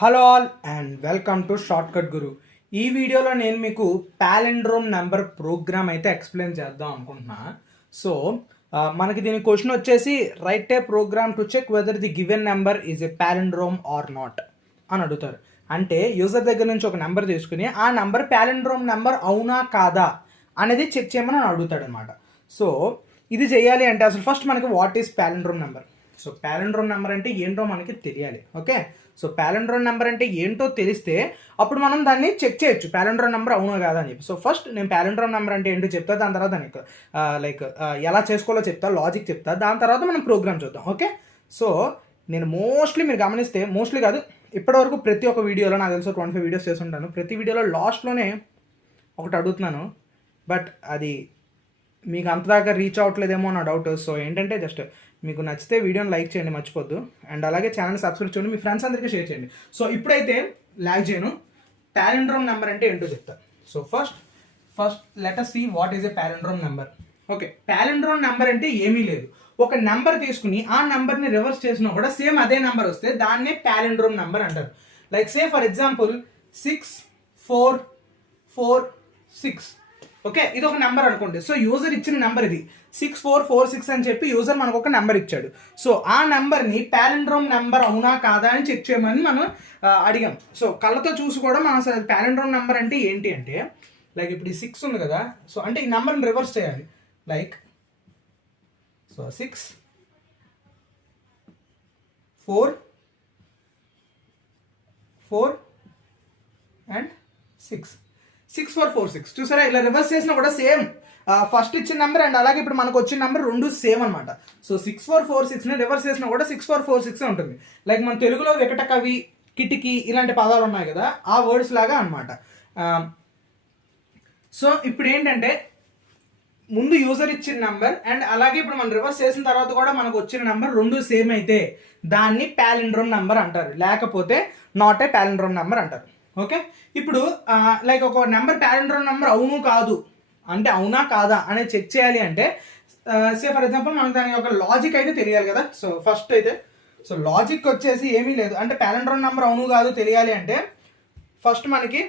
Hello all and welcome to shortcut Guru. ఈ వీడియోలో నేను మీకు పాలిండ్రోమ్ నెంబర్ ప్రోగ్రామ్ అయితే ఎక్స్ప్లెయిన్ చేద్దాం అనుకుంటున్నా. సో మనకి దీని క్వశ్చన్ వచ్చేసి write a program to check whether the given number is a palindrome or not అని అడుగుతారు. అంటే యూజర్ దగ్గర నుంచి ఒక నెంబర్ తీసుకుని ఆ నెంబర్ పాలిండ్రోమ్ నెంబర్ అవునా కాదా అనేది చెక్ చేయమని అడుగుతాడు అనమాట. సో ఇది చేయాలి అంటే అసలు ఫస్ట్ మనకి what is palindrome number. So palindrome number అంటే ఏంటో మనకి తెలియాలి. ఓకే, సో పాలిండ్రోమ్ నెంబర్ అంటే ఏంటో తెలిస్తే అప్పుడు మనం దాన్ని చెక్ చేయొచ్చు పాలిండ్రోమ్ నెంబర్ అవునా కాదా అని చెప్పి. సో ఫస్ట్ నేను పాలిండ్రోమ్ నెంబర్ అంటే ఏంటో చెప్తా, దాని తర్వాత దానికి ఎలా చేసుకోవాలో చెప్తా, లాజిక్ చెప్తా, దాని తర్వాత మనం ప్రోగ్రామ్ చూద్దాం. ఓకే, సో నేను మీరు గమనిస్తే మోస్ట్లీ కాదు ఇప్పటివరకు ప్రతి ఒక్క వీడియోలో నాకు తెలుసు 25 వీడియోస్ చేస్తుంటాను. ప్రతి వీడియోలో లాస్ట్లోనే ఒకటి అడుగుతున్నాను, బట్ అది మీకు అంతదాకా రీచ్ అవ్వట్లేదేమో నా డౌట్. సో ఏంటంటే జస్ట్ మీకు నచ్చితే వీడియోని లైక్ చేయండి మర్చిపోద్దు, అండ్ అలాగే ఛానల్ సబ్స్క్రైబ్ చేయండి, మీ ఫ్రెండ్స్ అందరికీ షేర్ చేయండి. సో ఇప్పుడైతే లాగ్ చేయను, పాలిండ్రోమ్ నెంబర్ అంటే ఏంటో చెప్తా. So first let us see what is a palindrome number. Okay, palindrome number అంటే ఏమీ లేదు, ఒక నెంబర్ తీసుకుని ఆ నెంబర్ని రివర్స్ చేసినా కూడా సేమ్ అదే నెంబర్ వస్తే దాన్నే పాలిండ్రోమ్ నెంబర్ అంటారు. Like say for example 6446. Okay, ఇది ఒక నెంబర్ అనుకోండి. సో యూజర్ ఇచ్చిన నెంబర్ ఇది 6446 అని చెప్పి యూజర్ మనకు ఒక నెంబర్ ఇచ్చాడు. సో ఆ నెంబర్ని పాలిండ్రోమ్ నెంబర్ అవునా కాదా అని చెక్ చేయమని మనం అడిగాం. సో కళ్ళతో చూసి కూడా మనం అసలు పాలిండ్రోమ్ నెంబర్ అంటే ఏంటి అంటే, లైక్ ఇప్పుడు ఈ 6 ఉంది కదా, సో అంటే ఈ నెంబర్ని రివర్స్ చేయాలి. లైక్ సో 6 4 4 అండ్ 6446 చూసారా, ఇలా రివర్స్ చేసినా కూడా సేమ్ ఫస్ట్ ఇచ్చిన నెంబర్ అండ్ అలాగే ఇప్పుడు మనకు వచ్చిన నెంబర్ రెండు సేమ్ అనమాట. సో 6446ని రివర్స్ చేసినా కూడా 6446 ఉంటుంది. లైక్ మన తెలుగులో వికట కవి, కిటికీ ఇలాంటి పదాలు ఉన్నాయి కదా, ఆ వర్డ్స్ లాగా అనమాట. సో ఇప్పుడు ఏంటంటే ముందు యూజర్ ఇచ్చిన నెంబర్ అండ్ అలాగే ఇప్పుడు మనం రివర్స్ చేసిన తర్వాత కూడా మనకు వచ్చిన నెంబర్ రెండు సేమ్ అయితే దాన్ని పాలిండ్రోమ్ నెంబర్ అంటారు, లేకపోతే నాట్ ఏ పాలిండ్రోమ్ నెంబర్ అంటారు. ఓకే, ఇప్పుడు లైక్ ఒక నెంబర్ పాలిండ్రోమ్ నెంబర్ అవును కాదు అంటే అవునా కాదా అనేది చెక్ చేయాలి అంటే సే ఫర్ ఎగ్జాంపుల్ మనకు దాని యొక్క లాజిక్ అయితే తెలియాలి కదా. సో ఫస్ట్ అయితే సో లాజిక్ వచ్చేసి ఏమీ లేదు, అంటే పాలిండ్రోమ్ నెంబర్ అవును కాదు తెలియాలి అంటే ఫస్ట్ మనకి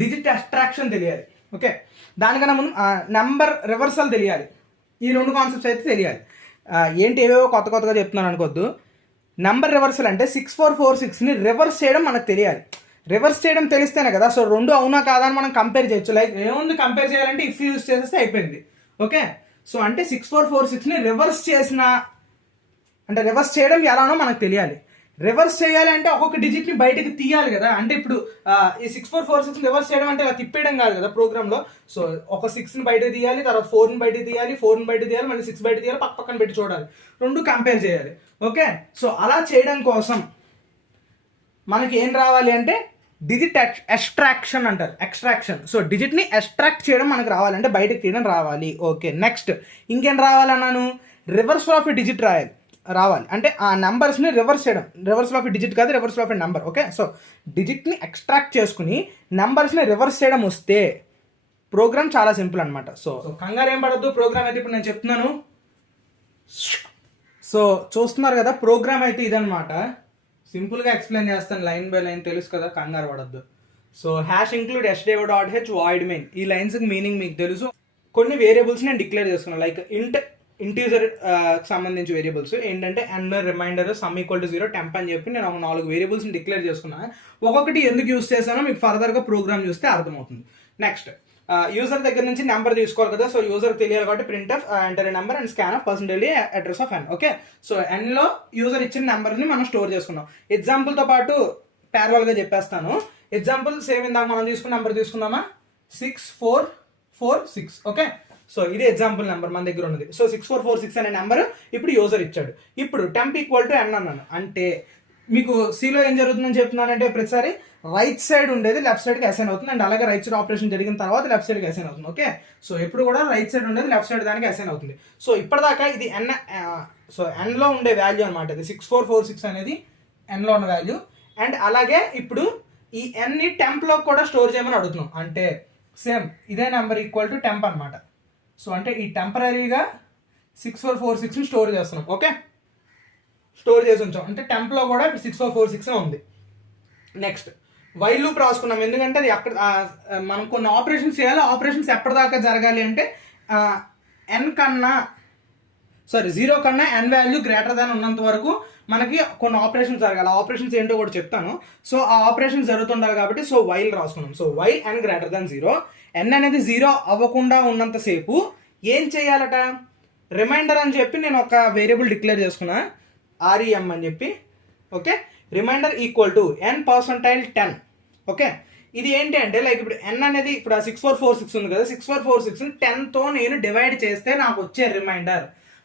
డిజిట్ అబ్స్ట్రాక్షన్ తెలియాలి. ఓకే, దానికన్నా ముందు నెంబర్ రివర్సల్ తెలియాలి. ఈ రెండు కాన్సెప్ట్స్ అయితే తెలియాలి. ఏంటి ఏవేవో కొత్తగా చెప్తున్నాను అనుకోవద్దు. నెంబర్ రివర్సల్ అంటే 6446ని రివర్స్ చేయడం మనకు తెలియాలి. రివర్స్ చేయడం తెలిస్తేనే కదా సో రెండు అవునా కాదా అని మనం కంపేర్ చేయొచ్చు. లైక్ ఏముంది కంపేర్ చేయాలంటే ఇఫ్ యూజ్ చేసేస్తే అయిపోయింది. ఓకే, సో అంటే 6446ని రివర్స్ చేసిన అంటే రివర్స్ చేయడం ఎలానో మనకు తెలియాలి. రివర్స్ చేయాలి అంటే ఒక్కొక్క డిజిట్ని బయటకి తీయాలి కదా. అంటే ఇప్పుడు ఈ 6446 రివర్స్ చేయడం అంటే ఇలా తిప్పేయడం కాదు కదా ప్రోగ్రామ్లో. సో ఒక 6ని బయట తీయాలి, తర్వాత 4ని బయట తీయాలి, 4ని బయట తీయాలి, మళ్ళీ 6 బయట తీయాలి, పక్కన పెట్టి చూడాలి, రెండు కంపేర్ చేయాలి. ఓకే, సో అలా చేయడం కోసం మనకి ఏం రావాలి అంటే డిజిట్ ఎక్స్ట్రాక్షన్ అంటారు, ఎక్స్ట్రాక్షన్. సో డిజిట్ని ఎక్స్ట్రాక్ట్ చేయడం మనకు రావాలంటే బయటకు తీయడం రావాలి. ఓకే, నెక్స్ట్ ఇంకేం రావాలన్నాను, రివర్స్ ఆఫ్ డిజిట్ రావాలి అంటే ఆ నెంబర్స్ని రివర్స్ చేయడం. రివర్స్ ఆఫ్ డిజిట్ కాదు, reverse of number. Okay, so డిజిట్ని ఎక్స్ట్రాక్ట్ చేసుకుని నెంబర్స్ని రివర్స్ చేయడం వస్తే ప్రోగ్రామ్ చాలా సింపుల్ అనమాట. సో కంగారు ఏం పడద్దు, ప్రోగ్రామ్ అయితే ఇప్పుడు నేను చెప్తున్నాను. సో చూస్తున్నారు కదా ప్రోగ్రామ్ అయితే ఇదనమాట. సింపుల్గా ఎక్స్ప్లెయిన్ చేస్తాను లైన్ బై లైన్, తెలుసు కదా, కంగారు పడద్దు. So #include hdavo.h void main ఈ లైన్స్కి మీనింగ్ మీకు తెలుసు. కొన్ని వేరియబుల్స్ నేను డిక్లేర్ చేసుకున్నాను, లైక్ ఇంటీజర్ సంబంధించి వేరియబుల్స్ ఏంటంటే n remainder sum equal to 0 temp అని చెప్పి నేను 4 వేరియబుల్స్ని డిక్లేర్ చేసుకున్నాను. ఒక్కొక్కటి ఎందుకు యూస్ చేశానో మీకు ఫర్దర్గా ప్రోగ్రామ్ చూస్తే అర్థమవుతుంది. నెక్స్ట్ యూజర్ దగ్గర నుంచి నెంబర్ తీసుకోవాలి కదా. సో యూజర్ తెలియాలి కాబట్టి printf enter number and scanf percentage address of n. Okay, so nలో యూజర్ ఇచ్చిన నెంబర్ని మనం స్టోర్ చేసుకున్నాం. ఎగ్జాంపుల్తో పాటు ప్యారలల్గా చెప్పేస్తాను. ఎగ్జాంపుల్ సేమ్ ఇందాక మనం తీసుకున్న నెంబర్ తీసుకుందామా, 6446. ఓకే, సో ఇది ఎగ్జాంపుల్ నెంబర్ మన దగ్గర ఉన్నది. సో 6446 అనే నెంబర్ ఇప్పుడు యూజర్ ఇచ్చాడు. ఇప్పుడు టెంప్ ఈక్వల్ టు n అన్నాను అంటే మీకు సిలో ఏం జరుగుతుందని చెప్తున్నానంటే ప్రతిసారి రైట్ సైడ్ ఉండేది లెఫ్ట్ సైడ్కి అసైన్ అవుతుంది అండ్ అలాగే రైట్ సైడ్ ఆపరేషన్ జరిగిన తర్వాత లెఫ్ట్ సైడ్కి అసైన్ అవుతుంది. ఓకే, సో ఎప్పుడు కూడా రైట్ సైడ్ ఉండేది లెఫ్ట్ సైడ్ దానికి అసైన్ అవుతుంది. సో ఇప్పటిదాకా ఇది n, సో nలో ఉండే వాల్యూ అనమాట. ఇది 6446 అనేది nలో ఉన్న వాల్యూ. అండ్ అలాగే ఇప్పుడు ఈ nని టెంప్లో కూడా స్టోర్ చేయమని అడుగుతున్నాం. అంటే సేమ్ ఇదే నెంబర్ ఈక్వల్ టు టెంప్ అనమాట. సో అంటే ఈ టెంపరీగా 6446ని స్టోర్ చేస్తున్నాం. ఓకే, స్టోర్ చేసి ఉంచాం అంటే టెంప్లో కూడా ఇప్పుడు 6446 ఉంది. నెక్స్ట్ వైల్ లూప్ రాసుకున్నాం, ఎందుకంటే అది అక్కడ మనం కొన్ని ఆపరేషన్స్ చేయాలి. ఆపరేషన్స్ ఎప్పటిదాకా జరగాలి అంటే ఎన్ కన్నా 0 కన్నా ఎన్ వాల్యూ గ్రేటర్ దాన్ ఉన్నంత వరకు మనకి కొన్ని ఆపరేషన్స్ జరగాలి. ఆ ఆపరేషన్స్ ఏంటో కూడా చెప్తాను. సో ఆ ఆపరేషన్స్ జరుగుతుండాలి కాబట్టి సో వైల్ రాసుకున్నాం. So while n greater than 0, ఎన్ అనేది 0 అవ్వకుండా ఉన్నంతసేపు ఏం చేయాలట, రిమైండర్ అని చెప్పి నేను ఒక వేరియబుల్ డిక్లేర్ చేసుకున్నా, REM అని చెప్పి. Okay, remainder equal to n%10. Okay, ఇది ఏంటి అంటే లైక్ ఇప్పుడు n అనేది ఇప్పుడు ఆ 6446 ఉంది కదా, 6446 10తో నేను డివైడ్ చేస్తే నాకు వచ్చే రిమైండర్.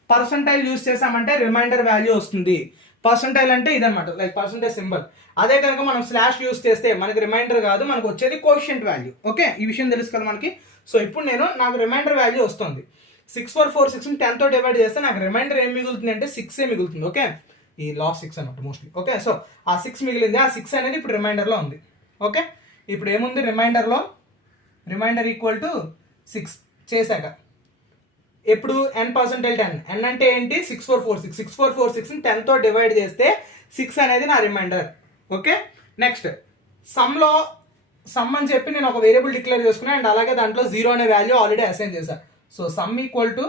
పర్సంటైల్ యూజ్ చేసామంటే రిమైండర్ వాల్యూ వస్తుంది. పర్సంటైల్ అంటే ఇదనమాట, లైక్ పర్సంటేజ్ సింబల్. అదే కనుక మనం స్లాష్ యూజ్ చేస్తే మనకి రిమైండర్ కాదు, మనకు వచ్చేది కోషియంట్ వాల్యూ. ఓకే, ఈ విషయం తెలుసు కదా మనకి. సో ఇప్పుడు నాకు రిమైండర్ వాల్యూ వస్తుంది. 6446 10తో డివైడ్ చేస్తే నాకు రిమైండర్ ఏం మిగులుతుంది అంటే 6 మిగులుతుంది. ఓకే, ఈ లాస్ట్ 6 అనమాట మోస్ట్లీ. ఓకే, సో ఆ 6 మిగిలింది, ఆ 6 అనేది ఇప్పుడు రిమైండర్లో ఉంది. ఓకే, ఇప్పుడు ఏముంది రిమైండర్లో, రిమైండర్ ఈక్వల్ టు 6 చేశాక ఎప్పుడు n%10. n అంటే ఏంటి, 6446. 6446 10తో డివైడ్ చేస్తే 6 అనేది నా రిమైండర్. ఓకే, నెక్స్ట్ సమ్ అని చెప్పి నేను ఒక వేరియబుల్ డిక్లేర్ చేసుకున్నా, అండ్ అలాగే దాంట్లో 0 అనే వాల్యూ ఆల్రెడీ అసైన్ చేశాను. సో సమ్ ఈక్వల్ టు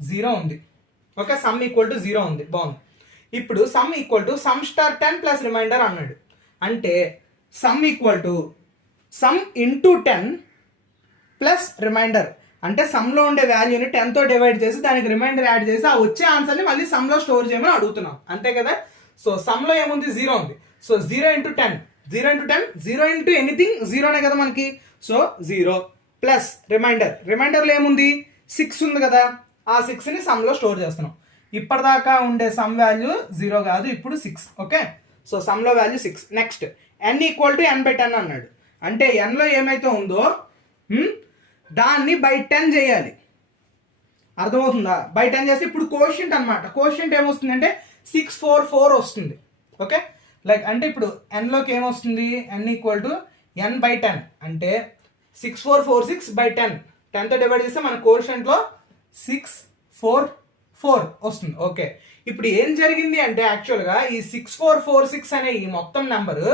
0 ఉంది. ఓకే, సమ్ ఈక్వల్ టు 0 ఉంది, బాగుంది. ఇప్పుడు some equal to sum star 10 plus reminder అన్నాడు. అంటే some equal to some into 10 plus reminder. అంటే సమ్లో ఉండే వాల్యూని 10తో డివైడ్ చేసి దానికి రిమైండర్ యాడ్ చేసి ఆ వచ్చే ఆన్సర్ని మళ్ళీ సమ్లో స్టోర్ చేయమని అడుగుతున్నాం, అంతే కదా. సో సమ్లో ఏముంది, 0 ఉంది. So 0 into 10, 0 into 10, 0 into anything 0నే కదా మనకి. సో 0 ప్లస్ రిమైండర్లో ఏముంది, 6 ఉంది కదా, ఆ 6ని సమ్లో స్టోర్ చేస్తున్నాం. ఇప్పటిదాకా ఉండే సమ్ వాల్యూ 0 కాదు, ఇప్పుడు 6. ఓకే, సో సమ్లో value 6. Next n equal to n/10 అన్నాడు. అంటే nలో ఏమైతే ఉందో దాన్ని బై 10 చేయాలి, అర్థమవుతుందా. బై 10 చేస్తే ఇప్పుడు కోషియంట్ అనమాట. కోషియంట్ ఏమొస్తుంది అంటే 644 వస్తుంది. ఓకే, లైక్ అంటే ఇప్పుడు nలోకి ఏమొస్తుంది, n ఈక్వల్ టు n/10 అంటే 6446 బై 10. 10తో డివైడ్ చేస్తే మన కోషియంట్లో 644 వస్తుంది. ఓకే, ఇప్పుడు ఏం జరిగింది అంటే యాక్చువల్గా ఈ 6446 అనే ఈ మొత్తం నెంబర్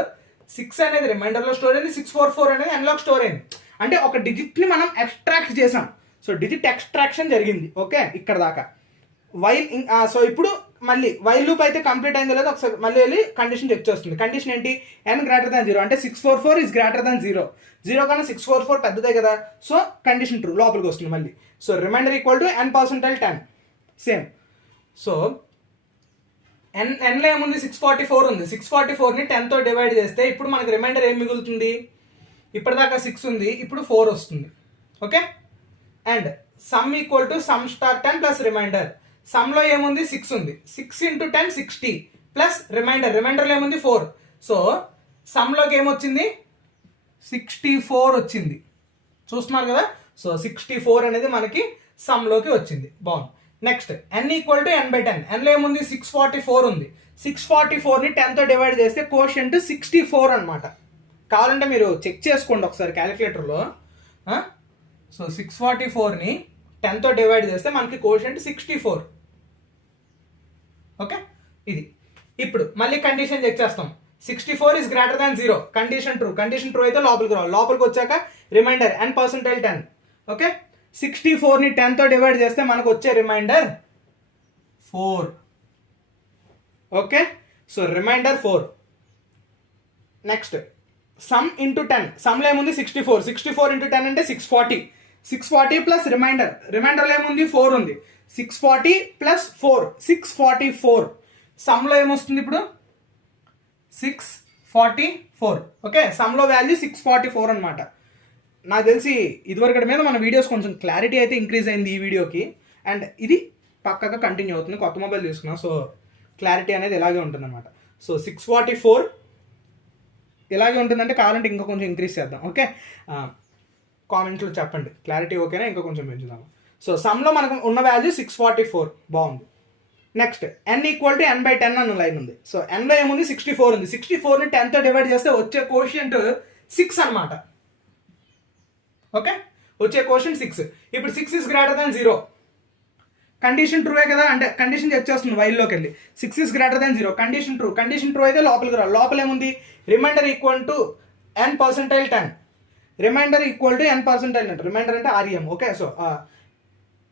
6 అనేది రిమైండర్లో స్టోర్ అయింది, 644 అనేది nలోకి స్టోర్ అయింది. అంటే ఒక డిజిట్ని మనం ఎక్స్ట్రాక్ట్ చేసాం. సో డిజిట్ ఎక్స్ట్రాక్షన్ జరిగింది. ఓకే, ఇక్కడ దాకా వైల్. సో ఇప్పుడు మళ్ళీ వైల్ లూప్ అయితే కంప్లీట్ అయిందో లేదో ఒకసారి మళ్ళీ వెళ్ళి కండిషన్ చెక్ చేస్తుంది. కండిషన్ ఏంటి, n గ్రేటర్ దాన్ 0 అంటే 644 ఈజ్ గ్రేటర్ దాన్ 0. 0 కన్నా 644 పెద్దదే కదా. సో కండిషన్ ట్రూ, లోపలికి వస్తుంది మళ్ళీ. So remainder equal to n%10 same. So nలో ఏముంది, 644 ఉంది. 644ని 10తో డివైడ్ చేస్తే ఇప్పుడు మనకి రిమైండర్ ఏం మిగులుతుంది, ఇప్పటిదాకా 6 ఉంది, ఇప్పుడు 4 వస్తుంది. Okay, and sum equal to sum star 10 plus remainder. సమ్లో ఏముంది, 6 ఉంది. 6 ఇంటూ 10 60 ప్లస్ రిమైండర్లో ఏముంది 4. సో సమ్లోకి ఏమొచ్చింది, 64 వచ్చింది. చూస్తున్నారు కదా. సో 64 అనేది మనకి సమ్లోకి వచ్చింది, బాగుంది. Next n equal to n/10. nలో ఏముంది, 644 ఉంది. 644ని 10తో డివైడ్ చేస్తే కోషియంట్ 64 అనమాట. కావాలంటే మీరు చెక్ చేసుకోండి ఒకసారి క్యాలిక్యులేటర్లో. సో 644ని 10తో డివైడ్ చేస్తే మనకి కోషియంట్ 64. ఓకే, ఇది. ఇప్పుడు మళ్ళీ కండిషన్ చెక్ చేస్తాం. 64 is greater than 0, condition true. Condition true అయితే లోపలికి రావాలి. లోపలికి వచ్చాక రిమైండర్ n%10. ఓకే, 64ని 10తో డివైడ్ చేస్తే మనకు వచ్చే remainder 4. Okay, so remainder 4. Next sum into 10. సమ్లో ఏముంది, 64. 64 ఇంటూ 10 అంటే 640. 640 ప్లస్ రిమైండర్లో ఏముంది, 4 ఉంది. 640 ప్లస్ 4 644. సమ్లో ఏమొస్తుంది ఇప్పుడు, 644. ఓకే, సమ్లో వాల్యూ 644 అనమాట. నాకు తెలిసి ఇదివరకటి మీద మన వీడియోస్ కొంచెం క్లారిటీ అయితే ఇంక్రీజ్ అయింది ఈ వీడియోకి, అండ్ ఇది పక్కగా కంటిన్యూ అవుతుంది. కొత్త మొబైల్ తీసుకున్నా, సో క్లారిటీ అనేది ఇలాగే ఉంటుంది అనమాట. సో 644 ఇలాగే ఉంటుందంటే కావాలంటే ఇంకా కొంచెం ఇంక్రీజ్ చేద్దాం. ఓకే, కామెంట్లో చెప్పండి క్లారిటీ ఓకేనా, ఇంకా కొంచెం పెంచుదాము. సో సమ్లో మనకు ఉన్న వాల్యూ 644, బాగుంది. Next n equal to n/10 అన్న లైన్ ఉంది. సో nలో ఏముంది, 64 ఉంది. 64ని 10తో డివైడ్ చేస్తే వచ్చే కోషియంట్ 6 అనమాట. ఓకే, వచ్చే కోషియంట్ 6. ఇప్పుడు 6 is greater than 0. Condition true way కదా, అంటే కండిషన్ చెక్ చేస్తుంది వైల్లోకి వెళ్ళి 6 is greater than 0, condition true అయితే లోపలికి రావాలి. లోపల ఏముంది, remainder equal to n%10, remainder equal to n%10, remainder అంటే REM. ఓకే, సో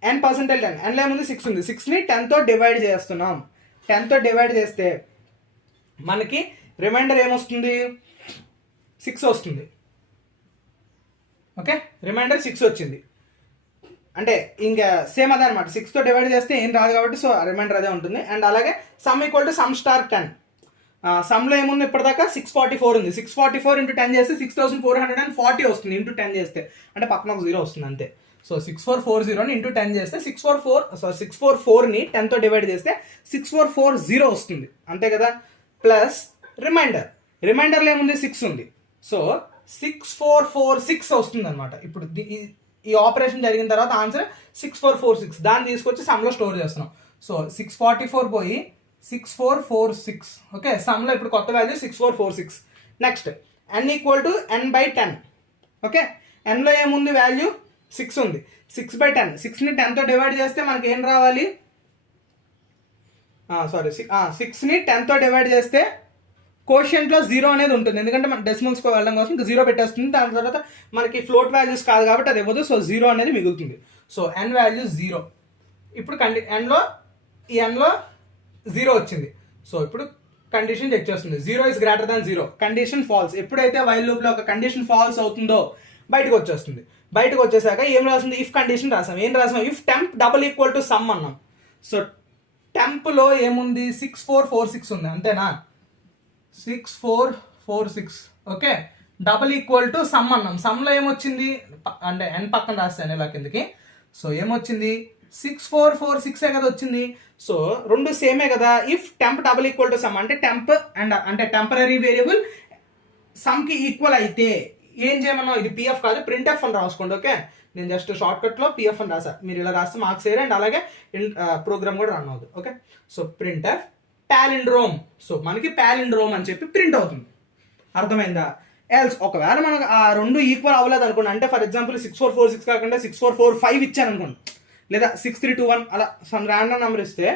n%10, nలో ఏముంది 6 ఉంది, 6ని 10తో డివైడ్ చేస్తున్నాం. 10తో డివైడ్ చేస్తే మనకి రిమైండర్ ఏమొస్తుంది, 6 వస్తుంది. ఓకే, రిమైండర్ 6 వచ్చింది. అంటే ఇంకా సేమ్ అదే అనమాట, 6తో డివైడ్ చేస్తే ఏం రాదు కాబట్టి సో రిమైండర్ అదే ఉంటుంది. అండ్ అలాగే some equal to sum star 10. సమ్లో ఏముంది ఇప్పటిదాకా 644 ఉంది, 644 ఇంటూ 10 చేస్తే 6440 వస్తుంది ఇంటూ 10 చేస్తే, అంటే పక్కన ఒక 0 వస్తుంది అంతే. సో 6440ని ఇంటూ 10 చేస్తే 644ని 10తో డివైడ్ చేస్తే 6440 వస్తుంది అంతే కదా. ప్లస్ రిమైండర్లో ఏముంది 6 ఉంది, సో 6446 వస్తుంది అనమాట. ఇప్పుడు ఈ ఆపరేషన్ జరిగిన తర్వాత ఆన్సర్ 6446, దాన్ని తీసుకొచ్చి సమ్లో స్టోర్ చేస్తున్నాం. సో 644 పోయి 6446. ఓకే, సమ్లో ఇప్పుడు కొత్త value 6446. Next n equal to n/10. Okay, nలో ఏముంది వాల్యూ 6 ఉంది, 6/10, 6ని 10తో డివైడ్ చేస్తే మనకి ఏం రావాలి, 6ని 10తో డివైడ్ చేస్తే కోషియంట్లో 0 అనేది ఉంటుంది, ఎందుకంటే మన డెసిమల్స్కి వెళ్ళడం కోసం ఇంకా 0 పెట్టేస్తుంది. దాని తర్వాత మనకి ఫ్లోట్ వాల్యూస్ కాదు కాబట్టి అది ఇవ్వదు, సో 0 అనేది మిగులుతుంది. So n value 0. ఇప్పుడు nలో 0 వచ్చింది. సో ఇప్పుడు కండిషన్ చెక్ చేస్తుంది, 0 is greater than 0, condition false. ఎప్పుడైతే వైల్ లూప్లో ఒక కండిషన్ ఫాల్స్ అవుతుందో బయటకు వచ్చేస్తుంది. బయటకు వచ్చేసాక ఏం రాసింది, ఇఫ్ కండిషన్ రాసాం. ఏం రాసాం, if temp double equal to some అన్నాం. సో టెంప్లో ఏముంది 6446 ఉంది అంతేనా, 6446. Okay, double equal to some అన్నాం. సమ్లో ఏమొచ్చింది అంటే n పక్కన రాస్తాను ఇలా కిందకి. సో ఏమొచ్చింది 6446 కదా వచ్చింది. సో రెండు సేమే కదా. If temp double equal to some అంటే టెంప్ అండ్ అంటే టెంపరీ వేరియబుల్ సమ్కి ఈక్వల్ అయితే ఏం చేయమన్నా, ఇది పిఎఫ్ కాదు ప్రింట్ఎఫ్ అని రాసుకోండి. ఓకే, నేను జస్ట్ షార్ట్కట్లో పిఎఫ్ అని రాసా, మీరు ఇలా రాస్తే మార్క్స్ వేరే అండ్ అలాగే ప్రోగ్రామ్ కూడా రన్ అవుతుంది. Okay, so printf palindrome. So మనకి పాలిండ్రోమ్ అని చెప్పి ప్రింట్ అవుతుంది, అర్థమైందా. ఎల్స్ ఒకవేళ మనకు ఆ రెండు ఈక్వల్ అవ్వలేదు అనుకోండి, అంటే ఫర్ ఎగ్జాంపుల్ 6446 కాకుండా 6445 ఇచ్చాను అనుకోండి, లేదా 6321 అలా సమ్ ర్యాండమ్ నెంబర్ ఇస్తే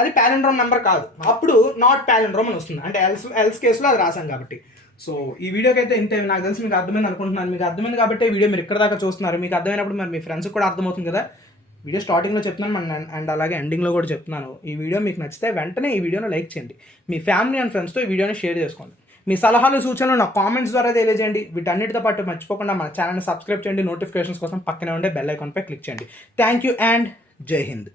అది పాలిండ్రోమ్ నెంబర్ కాదు, అప్పుడు నాట్ పాలిండ్రోమ్ అని వస్తుంది, అంటే ఎల్స్ కేసులో అది రాసాం కాబట్టి. సో ఈ వీడియోకి అయితే ఇంతే, నాకు తెలిసి మీకు అర్థమైంది అనుకుంటున్నాను. మీకు అర్థమైంది కాబట్టి వీడియో మీరు ఇక్కడ దాకా చూస్తున్నారు. మీకు అర్థమైనప్పుడు మరి మీ ఫ్రెండ్స్కి కూడా అర్థమవుతుంది కదా. వీడియో స్టార్టింగ్లో చెప్తున్నాను అండ్ అలాగే ఎండింగ్లో కూడా చెప్తున్నాను. ఈ వీడియో మీకు నచ్చితే వెంటనే ఈ వీడియోని లైక్ చేయండి, మీ ఫ్యామిలీ అండ్ ఫ్రెండ్స్తో ఈ వీడియోని షేర్ చేసుకోండి. మీ సలహాలు సూచనలు నా కామెంట్స్ ద్వారా తెలియజేయండి. వీటన్నిటితో పాటు మర్చిపోకుండా మన ఛానల్ని సబ్స్క్రైబ్ చేయండి. నోటిఫికేషన్స్ కోసం పక్కనే ఉండే బెల్ ఐకాన్పై క్లిక్ చేయండి. థ్యాంక్ యూ అండ్ జై హింద్.